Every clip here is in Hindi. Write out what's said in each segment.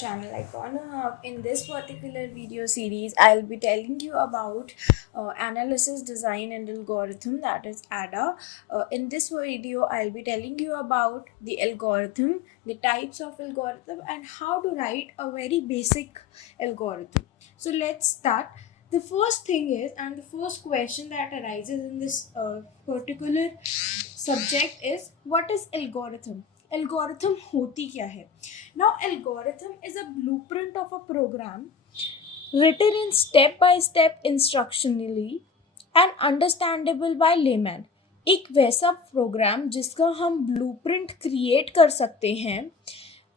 channel icon. In this particular video series, I'll be telling you about analysis, design and algorithm, that is ADA. In this video, I'll be telling you about the algorithm, the types of algorithm and how to write a very basic algorithm. So let's start. The first thing is, and the first question that arises in this particular subject is, what is algorithm? Algorithm होती क्या है? Now algorithm is a blueprint of a program written in step by step instructionally and understandable by layman. एक वैसा प्रोग्राम जिसका हम ब्लूप्रिंट क्रिएट कर सकते हैं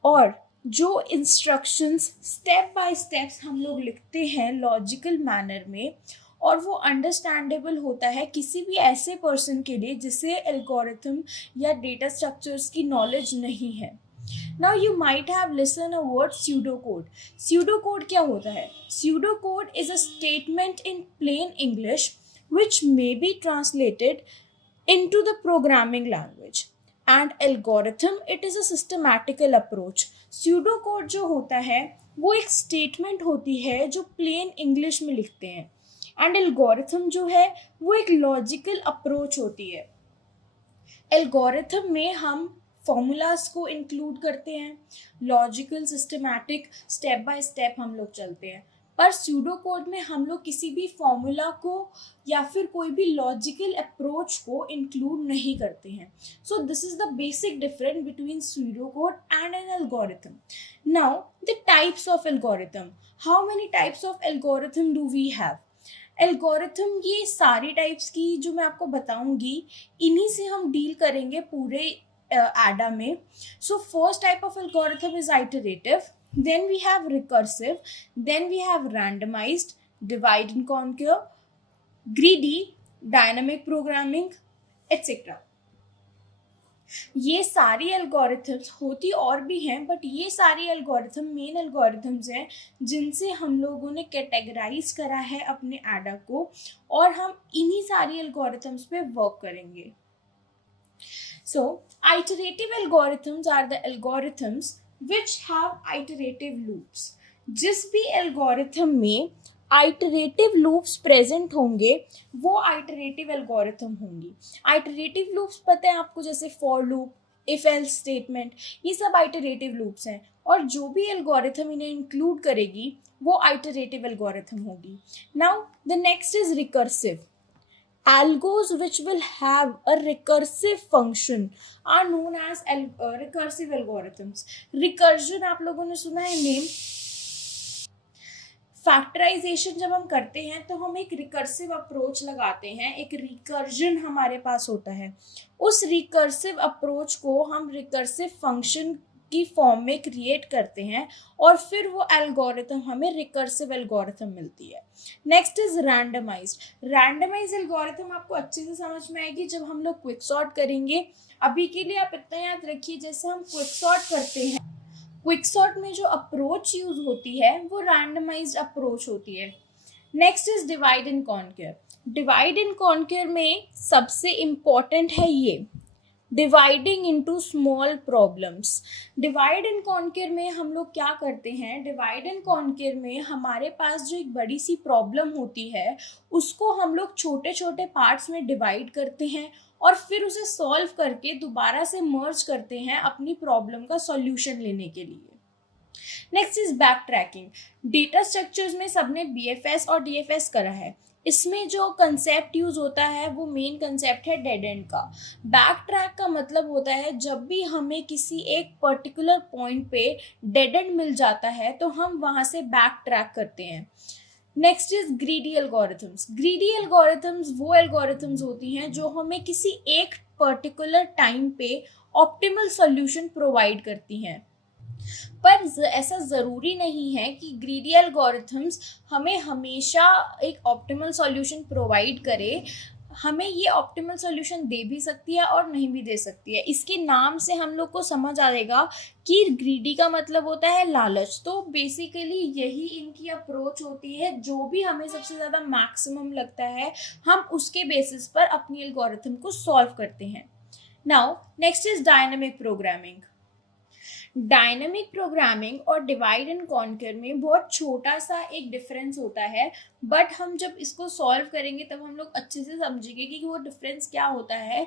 और जो इंस्ट्रक्शंस स्टेप बाय स्टेप्स हम लोग लिखते हैं लॉजिकल मैनर में, और वो अंडरस्टैंडेबल होता है किसी भी ऐसे पर्सन के लिए जिसे एल्गोरिथम या डेटा स्ट्रक्चर्स की नॉलेज नहीं है. Now you might have listened a word pseudocode. Pseudocode क्या होता है? Pseudocode is a statement in plain English which may be translated into the programming language. And algorithm, it is a systematical approach. Pseudocode जो होता है वो एक स्टेटमेंट होती है जो प्लेन इंग्लिश में लिखते हैं, एंड एल्गोरिथम जो है वो एक लॉजिकल अप्रोच होती है. एल्गोरिथम में हम फॉर्मूलाज को इंक्लूड करते हैं, logical systematic step by step हम लोग चलते हैं, पर स्यूडो कोड में हम लोग किसी भी फॉर्मूला को या फिर कोई भी लॉजिकल अप्रोच को इंक्लूड नहीं करते हैं. So this is the basic difference between pseudo code and an algorithm. Now the types of algorithm. How many types of algorithm do we have? Algorithm, ये सारी टाइप्स की जो मैं आपको बताऊंगी इन्हीं से हम डील करेंगे पूरे ADA में. So first type of algorithm is iterative, then we have recursive, then we have randomized, divide and conquer, greedy, dynamic programming, etc. ये सारी एल्गोरिथम्स होती और भी हैं, बट ये सारी एल्गोरिथम मेन एल्गोरिथम्स हैं जिनसे हम लोगों ने कैटेगराइज करा है अपने ADA को, और हम इन्हीं सारी एल्गोरिथम्स पे वर्क करेंगे. So iterative algorithms are the algorithms which have iterative loops. जिस भी एल्गोरिथम में आइटरेटिव लूप्स प्रेजेंट होंगे वो आइटरेटिव एल्गोरिथम होंगी. आइटरेटिव लूप्स पता है आपको, जैसे for loop, if else statement, ये सब आइटरेटिव लूप्स हैं, और जो भी एल्गोरिथम इन्हें इंक्लूड करेगी वो आइटरेटिव एल्गोरिथम होगी. Now the next is recursive. Algos which will have a recursive function are known as recursive algorithms. Recursion आप लोगों ने सुना है नेम. फैक्टराइजेशन जब हम करते हैं तो हम एक रिकर्सिव अप्रोच लगाते हैं, एक रिकर्जन हमारे पास होता है. उस रिकर्सिव अप्रोच को हम रिकर्सिव फंक्शन की फॉर्म में क्रिएट करते हैं और फिर वो एल्गोरिथम हमें रिकर्सिव एल्गोरिथम मिलती है. Next is randomised. Randomised algorithm आपको अच्छे से समझ में आएगी जब हम लोग क्विक सॉर्ट करेंगे. अभी के लिए आप इतना याद रखिए, जैसे हम क्विक सॉर्ट करते हैं, क्विक सॉर्ट में जो अप्रोच यूज होती है वो रैंडमाइज्ड अप्रोच होती है. Next is divide and conquer. Divide and conquer में सबसे इम्पॉर्टेंट है ये dividing into small problems. Divide and conquer में हम लोग क्या करते हैं, डिवाइड एंड कॉन्कर में हमारे पास जो एक बड़ी सी प्रॉब्लम होती है उसको हम लोग छोटे छोटे पार्ट्स में डिवाइड करते हैं और फिर उसे सॉल्व करके दोबारा से मर्ज करते हैं अपनी प्रॉब्लम का सॉल्यूशन लेने के लिए. Next is back tracking. Data structures में सबने BFS और DFS करा है. इसमें जो कंसेप्ट यूज होता है वो मेन कंसेप्ट है डेड एंड का. बैक ट्रैक का मतलब होता है जब भी हमें किसी एक पर्टिकुलर पॉइंट पे डेड एंड मिल जाता है तो हम वहाँ से बैक ट्रैक करते हैं. Next is greedy algorithms. Greedy algorithms वो एल्गोरिथम्स होती हैं जो हमें किसी एक पर्टिकुलर टाइम पे ऑप्टिमल सॉल्यूशन प्रोवाइड करती हैं, पर ऐसा ज़रूरी नहीं है कि ग्रीडी एल्गोरिथम्स हमें हमेशा एक ऑप्टिमल सॉल्यूशन प्रोवाइड करे. हमें ये ऑप्टिमल सॉल्यूशन दे भी सकती है और नहीं भी दे सकती है. इसके नाम से हम लोग को समझ आएगा कि ग्रीडी का मतलब होता है लालच. तो बेसिकली यही इनकी अप्रोच होती है, जो भी हमें सबसे ज़्यादा मैक्सिमम लगता है हम उसके बेसिस पर अपनी एल्गोरिथम को सॉल्व करते हैं. Now next is dynamic programming. Dynamic programming और डिवाइड एंड कॉन्कर में बहुत छोटा सा एक डिफरेंस होता है, बट हम जब इसको सॉल्व करेंगे तब हम लोग अच्छे से समझेंगे कि वो डिफरेंस क्या होता है।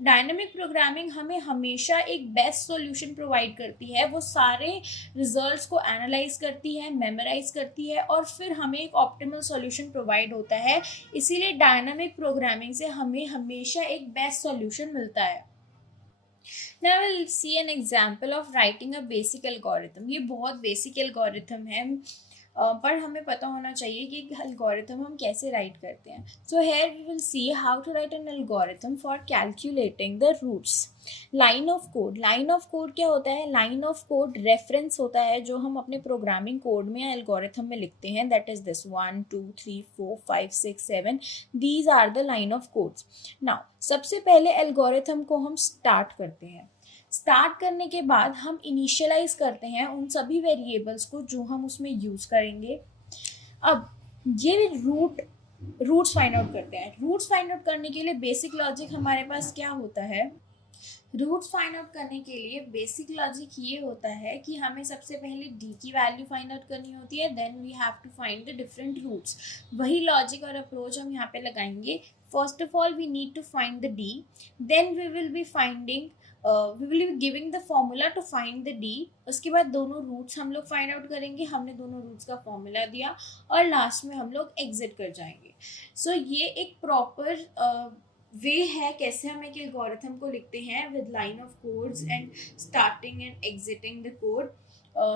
डायनेमिक प्रोग्रामिंग हमें हमेशा एक बेस्ट सॉल्यूशन प्रोवाइड करती है, वो सारे रिजल्ट्स को एनालाइज करती है, मेमोराइज करती है और फिर हमें एक ऑप्टिमल सॉल्यूशन प्रोवाइड होता है। इसीलिए डायनामिक प्रोग्रामिंग से हमें हमेशा एक बेस्ट सॉल्यूशन मिलता है। Now we'll see an example of writing a basic algorithm. ये बहुत बेसिक एल्गोरिथम है, पर हमें पता होना चाहिए कि एक एल्गोरिथम हम कैसे राइट करते हैं। So here we will see how to write an algorithm for calculating the roots. Line of code, line of code क्या होता है? लाइन ऑफ कोड रेफरेंस होता है जो हम अपने प्रोग्रामिंग कोड में या एल्गोरिथम में लिखते हैं। That is this 1 2 3 4 5 6 7, these are the line of codes. Now सबसे पहले एल्गोरिथम को हम स्टार्ट करते हैं। स्टार्ट करने के बाद हम इनिशियलाइज करते हैं उन सभी वेरिएबल्स को जो हम उसमें यूज करेंगे। अब ये रूट्स फाइंड आउट करते हैं। रूट्स फाइंड आउट करने के लिए बेसिक लॉजिक हमारे पास क्या होता है? रूट्स फाइंड आउट करने के लिए बेसिक लॉजिक ये होता है कि हमें सबसे पहले डी की वैल्यू फाइंड आउट करनी होती है, then we have to find the different roots. वही लॉजिक और अप्रोच हम यहाँ पे लगाएंगे। First of all we need to find the D, then we will be finding we will be giving the formula to find the D. उसके बाद दोनों रूट्स हम लोग फाइंड आउट करेंगे, हमने दोनों रूट्स का फॉर्मूला दिया और लास्ट में हम लोग एग्जिट कर जाएंगे। सो ये एक प्रॉपर वे है कैसे हम एक एल्गोरिथम को लिखते हैं with line of codes and starting and exiting the code.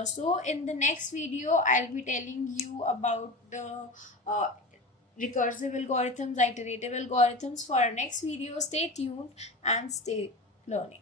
So in the next video I'll be telling you about the recursive algorithms, iterative algorithms. For our next video, stay tuned and stay learning.